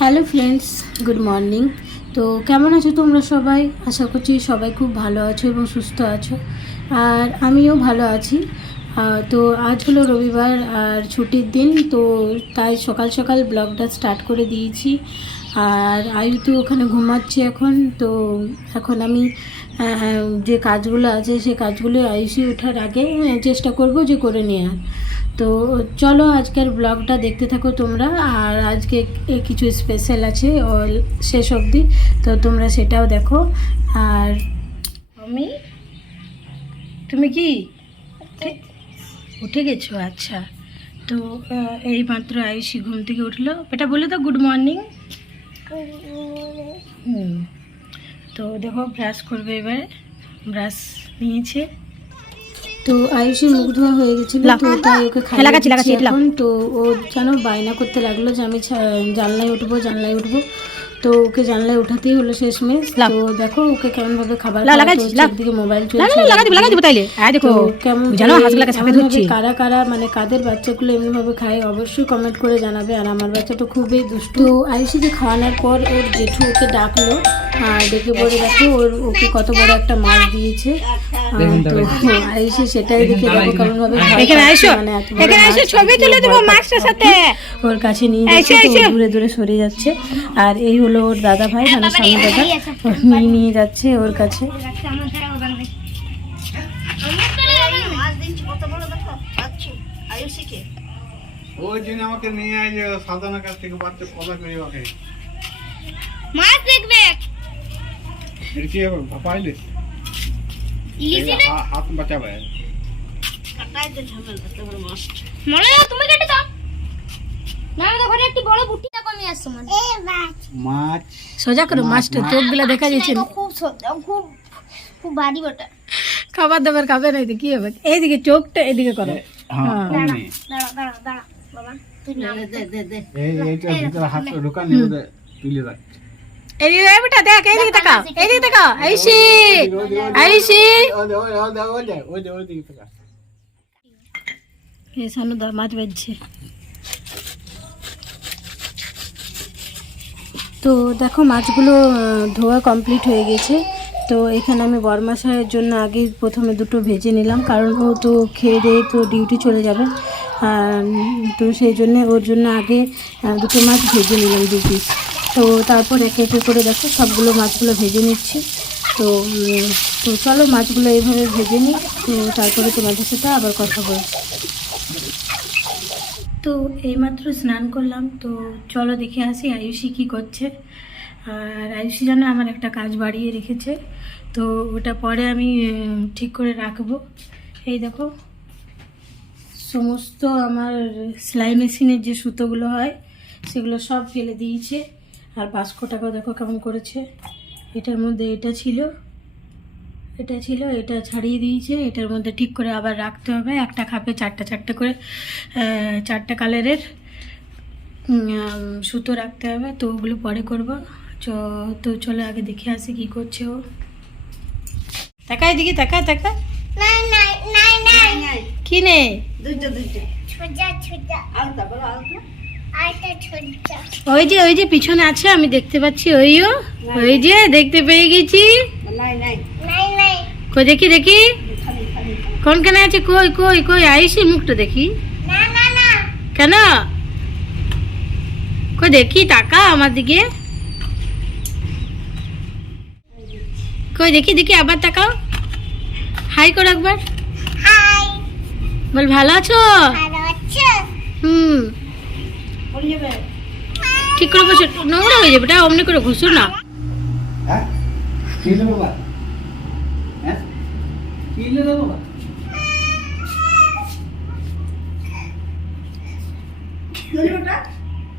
Hello friends, good morning. তো কেমন আছো তোমরা সবাই? আশা করছি সবাই খুব ভালো আছো এবং সুস্থ আছো। আর আমিও ভালো আছি। তো আজ হলো রবিবার আর ছুটির দিন, তো তাই সকাল সকাল ব্লগটা স্টার্ট করে দিয়েছি। আর আয়ু তো ওখানে ঘুমাচ্ছে এখন, তো এখন আমি যে কাজগুলো আছে সেই কাজগুলো আয়ুষি ওঠার আগে চেষ্টা করব যে করে নেওয়ার তো চলো আজকের ব্লগটা দেখতে থাকো তোমরা আর আজকে কিছু স্পেশাল আছে ও শেষ অবধি তো তোমরা সেটাও দেখো। আর আমি? তুমি কি? উঠে- গেছো আচ্ছা। তো এই মাত্র আয়ুষি ঘুম থেকে উঠল। এটা বলে তো গুড মর্নিং হুম। তো দেখো ব্রাশ করবে এবার। ব্রাশ নিয়েছে। তো আয়ুষী মুখ ধোয়া হয়ে গেছিল তো তাই ওকে খাইয়ে এখন। তো ও যেন বায়না করতে লাগল যে আমি জানলায় উঠবো জানলায় উঠবো। তো ওকে জানলায় উঠাতেই হলো শেষমেশ। তো দেখো ওকে কেমন ভাবে খাবার একদিকে মোবাইল চলছে। কেমন কারা কারা মানে কাদের বাচ্চাগুলো এমনি ভাবে খায় অবশ্যই কমেন্ট করে জানাবে। আর আমার বাচ্চা তো খুবই দুষ্ট। আয়ুষীকে খাওয়ানোর পর ওর জেঠু ওকে ডাকলো আর ডেকে পরে দেখো ওর ওকে কত বড় একটা মাছ দিয়েছে। কেমন ভাবে মানে ওর কাছে নিয়ে দূরে দূরে সরে যাচ্ছে। আর এই হলো ওর দাদা ভাই মানে স্বামী দাদা। নিয়ে নিয়ে যাচ্ছে ওর কাছে। ওই দিন আমাকে নিয়ে আয় যে সাধনার কাছ থেকে বাচ্চা পদা করে ওকে মাছ দেখবে। কি হবে হাত বাঁচাবে। মনে হয় তুমি কেটে দাও। না তো ঘরে একটি বড় বুটিটা কমে আসছে মাছ। সোজা করো মাছটা চোখগুলো দেখা যাচ্ছে। খুব খুব খুব ভারী বটা। খাবার দাবার খাবে না কি হবে? এইদিকে চোখটা এদিকে করো। হ্যাঁ দাঁড়া দাঁড়া দাঁড়া বাবা তুই না এই এইটার ভিতরে হাত ঢোকান এবারে তুলে রাখ। এদিকে বেটা দেখ তাকাও এইদিকে তাকাও আইসি আইসি ওই দে, ওই দে, ওই দে, ওই দে, ওই দে, ওই দিকে তাকা। এ সানু দা মাছ বাজছে তো দেখো মাছগুলো ধোয়া কমপ্লিট হয়ে গেছে। তো এখানে আমি বরমাসায়ের জন্য আগে প্রথমে দুটো ভেজে নিলাম কারণ ও তো খেয়ে দিয়ে তো ডিউটি চলে যাবে। আর, তো সেই জন্যে ওর জন্য আগে দুটো মাছ ভেজে নিলাম দু পিস তো তারপর একে একে করে দেখো, সবগুলো মাছগুলো ভেজে নিচ্ছি। তো তো চলো মাছগুলো এইভাবে ভেজে নিই, তো তারপরে তোমাদের সাথে আবার কথা বলছি তো এইমাত্র স্নান করলাম, তো চলো দেখে আসি আয়ুষী কী করছে। আর আয়ুষী যেন আমার একটা কাজ বাড়িয়ে রেখেছে, তো ওটা পরে আমি ঠিক করে রাখব। এই দেখো, সমস্ত আমার সেলাই মেশিনের যে সুতোগুলো হয়, সেগুলো সব ফেলে দিয়েছে। আর বাস্কটাকেও দেখো কেমন করেছে। এটার মধ্যে এটা ছিল এটা ছিল এটা ছাড়িয়ে দিয়েছে। এটার মধ্যে ঠিক করে আবার রাখতে হবে। একটা খাপে চারটা চারটে করে চারটে কালারের সুতো রাখতে হবে। তো ওগুলো পরে করব। চ তো চলো আগে দেখে আসি কি করছে ও। তাকা এদিকে তাকা তাকা নাই নাই ওই যে ওই যে পিছনে আছে আমি দেখতে পাচ্ছি ওইও। ওই যে দেখতে পেয়ে গেছি। কই দেখি দেখি। কোনখানে আছে? কই কই কই আইসি মুখটা দেখি। না না না। কেন? কই দেখি টাকা আমার দিকে। কই দেখি দেখি আবার তাকাও। হাই করো একবার। বল ভালো আছো? হুম। ঠিক করে বসে? নোংরা হয়ে যাবে এটা অমনি করে ঘুষো না। হ্যাঁ? হ্যাঁ?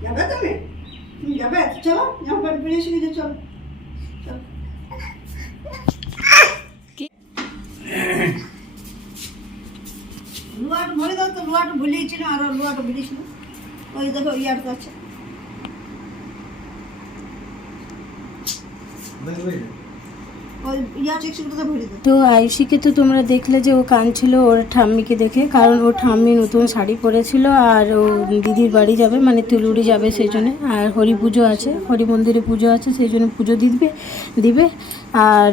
যাবে তুমি? তুমি যাবে? চলো জামা প্যান্ট পরে এসে গেছে চলো। চলো। লোহাটা ভরে দাও তো লোহাটা ভুলিয়েছিল আর লোহাটা ভুলিয়েছিল ওই দেখো ইয়ার তো আছে তো আয়ুষিকে তো তোমরা দেখলে যে ও কাঁদছিল ওর ঠাম্মিকে দেখে কারণ ওর ঠাম্মি নতুন শাড়ি পরেছিল আর ও দিদির বাড়ি যাবে মানে তুলুড়ি যাবে সেই জন্য। আর হরি পুজো আছে হরি মন্দিরে পুজো আছে সেই জন্য পুজো দিবে দিবে। আর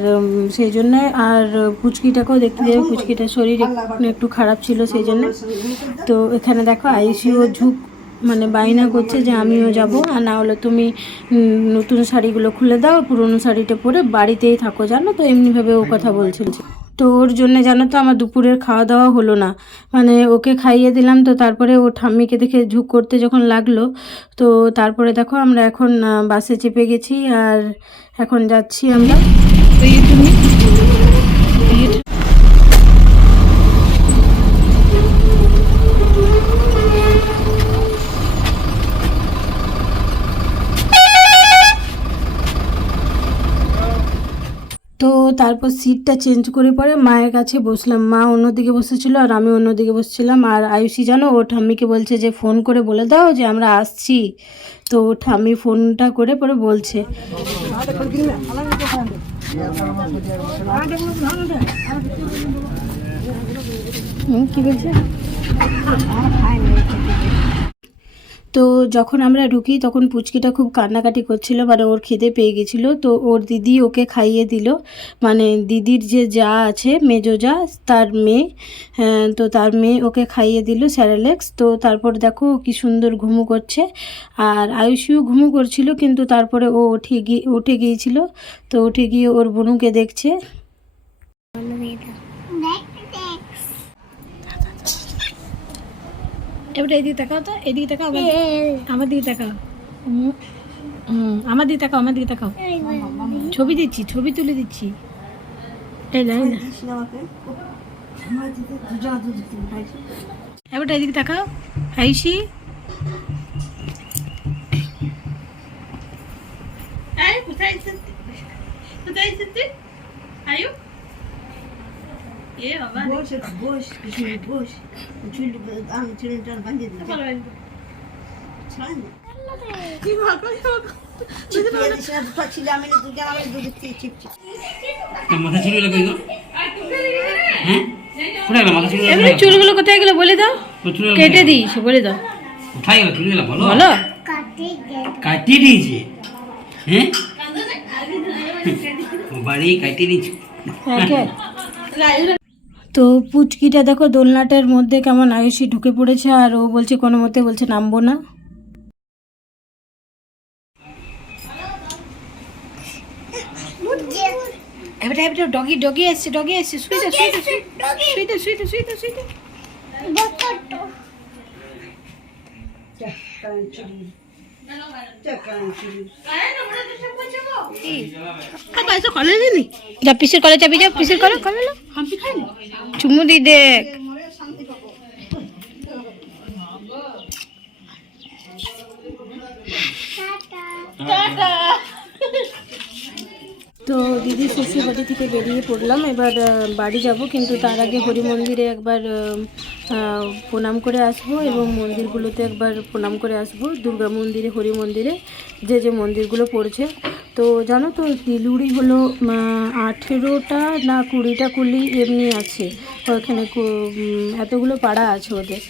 সেই জন্য আর পুচকিটাকেও দেখতে যাবে পুচকিটার শরীর একটু- খারাপ ছিল সেই জন্য। তো এখানে দেখো আয়ুষিও ঝুঁক মানে বায়না করছে যে আমিও যাব, আর না হলে তুমি নতুন শাড়িগুলো খুলে দাও, পুরনো শাড়িটা পরে বাড়িতেই থাকো, জানো তো? এমনিভাবে ও কথা বলছিল। তো ওর জন্য জানো তো আমার দুপুরের খাওয়া দাওয়া হলো না। মানে ওকে খাইয়ে দিলাম তো তারপরে ও ঠাম্মিকে দেখে ঝুঁক করতে যখন লাগল, তো তারপরে দেখো আমরা এখন বাসে চেপে গেছি, আর এখন যাচ্ছি আমরা। তুমি তারপর সিটটা চেঞ্জ করে পরে মায়ের কাছে বসলাম। মা অন্যদিকে বসেছিল আর আমি অন্যদিকে বসছিলাম। আর আয়ুষি, জানো, ও ঠাম্মিকে বলছে যে ফোন করে বলে দাও যে, আমরা আসছি। তো ও ঠাম্মি ফোনটা করে পরে বলছে। কি বলছে? তো যখন আমরা ঢুকি তখন পুচকিটা খুব কান্নাকাটি করছিল মানে ওর খিদে পেয়ে গেছিল। তো ওর দিদি ওকে খাইয়ে দিল। মানে দিদির যে যা আছে মেজো যা তার মেয়ে হ্যাঁ, তো তার মেয়ে ওকে খাইয়ে দিল স্যারেলেক্স। তো তারপর দেখো ও কি সুন্দর ঘুমু করছে। আর আয়ুষিও ঘুমু করছিল কিন্তু তারপরে ও উঠে গিয়ে উঠে গিয়েছিল। তো উঠে গিয়ে ওর বনুকে দেখছে। এবার এদিকে তাকাও তো এদিকে তাকাও আমার দিকে তাকাও। আমার দিকে তাকাও আমার দিকে তাকাও। ছবি দিচ্ছি ছবি তুলে দিচ্ছি। এই না এবারটা এদিকে তাকাও। না আমাকে আমার দিতে দুজা দুধ দিতে খাইছি এবার এদিকে তাকাও আইসি বস একটু বস কিছু বস চুল আমি চুল টান বাঁধিয়ে দিলাম ছাড় না চিপচিয়ে দিস না, দুটো ছিল, আমি না দুজন আমাকে দুধ দিয়ে চিপচিপ। তোর কই গো? হ্যাঁ? কোথায় গেল মাথা ছিল এমনি চুলগুলো কোথায় গেলো বলে দাও। কেটে দিস বলে দাও। কোথায় গেল চুল গেল বলো? বলো। কাটিয়ে দিয়েছে। হ্যাঁ? বাড়ি কাটিয়ে দিয়েছে। তো পুচকিটা দেখো দোলনাটার মধ্যে কেমন আয়ুষি ঢুকে পড়েছে আর ও বলছে কোনো মতে বলছে নামবো না। এবারে এবারে ডগি এসছে এসছে দে যা পিসের কলে চাবি যা পিসের কলে কলে লো। চুমু দি দেখ। তো দিদি শ্বশুর বাড়ি থেকে বেরিয়ে পড়লাম। এবার বাড়ি যাব কিন্তু তার আগে হরি মন্দিরে একবার প্রণাম করে আসব এবং মন্দিরগুলোতে একবার প্রণাম করে আসব। দুর্গা মন্দিরে হরি মন্দিরে যে যে মন্দিরগুলো পড়ছে। তো জানো তো তিলুড়ি হলো আঠেরোটা না কুড়িটা কুলি এমনি আছে। ওখানে এতগুলো পাড়া আছে ওদের।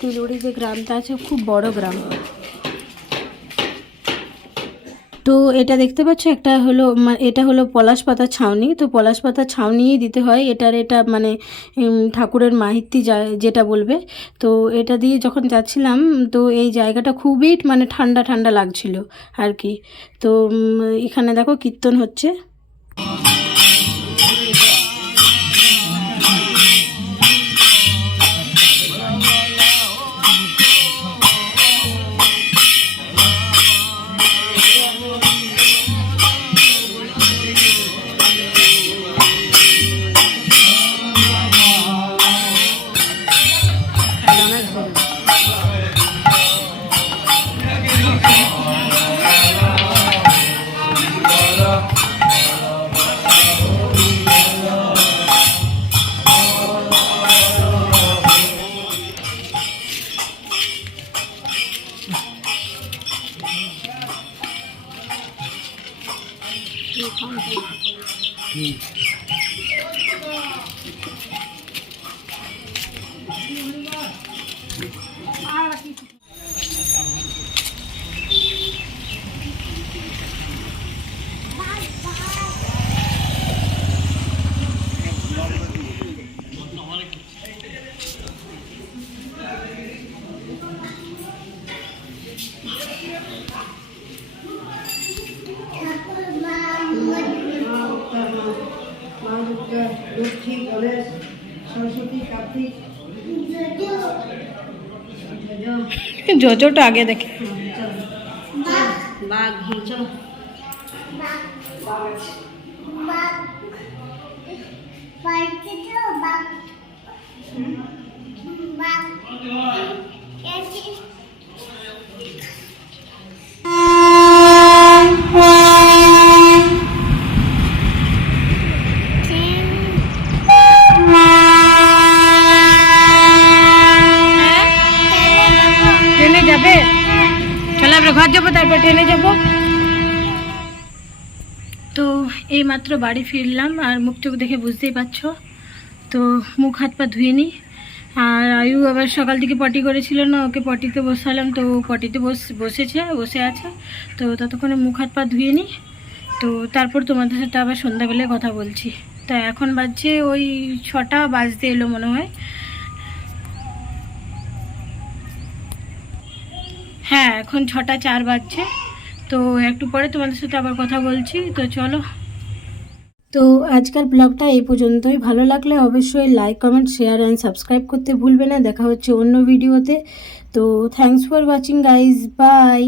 তিলুরি যে গ্রামটা আছে, খুব বড় গ্রাম। তো এটা দেখতে পাচ্ছ, একটা হলো এটা হলো পলাশ পাতা ছাউনি। তো পলাশ পাতা ছাউনিই দিতে হয়, এটার এটা মানে ঠাকুরের মাহিতি যেটা বলবে। তো এটা দিয়ে যখন যাচ্ছিলাম, তো এই জায়গাটা খুবই মানে ঠান্ডা ঠান্ডা লাগছিল আর কি। তো এখানে দেখো কীর্তন হচ্ছে। सरस्वती कार्तिक जो जो तो आगे देखे बाघ बाघ बाघ তো এই মাত্র বাড়ি ফিরলাম আর মুখ চোখ দেখে বুঝতেই পারছ। তো মুখ হাত পা ধুয়ে নিই আর আয়ু আবার সকাল থেকে পটি করেছিল না, ওকে পটিতে বসালাম, তো পটিতে বস, বসেছে, বসে আছে। তো ততক্ষণে মুখ হাত পা ধুয়ে নিই তো তারপর তোমাদের সাথে আবার সন্ধ্যাবেলায় কথা বলছি। তা এখন বাজছে ওই ছটা বাজতে এলো মনে হয়। হ্যাঁ এখন ছটা চার বাজছে। তো একটু পরে তোমাদের সাথে আবার কথা বলছি। তো চলো। তো আজকাল ব্লগটা এই পর্যন্তই। ভালো লাগলে অবশ্যই like comment share and subscribe করতে ভুলবে না। দেখা হচ্ছে অন্য ভিডিওতে তো। Thanks for watching guys bye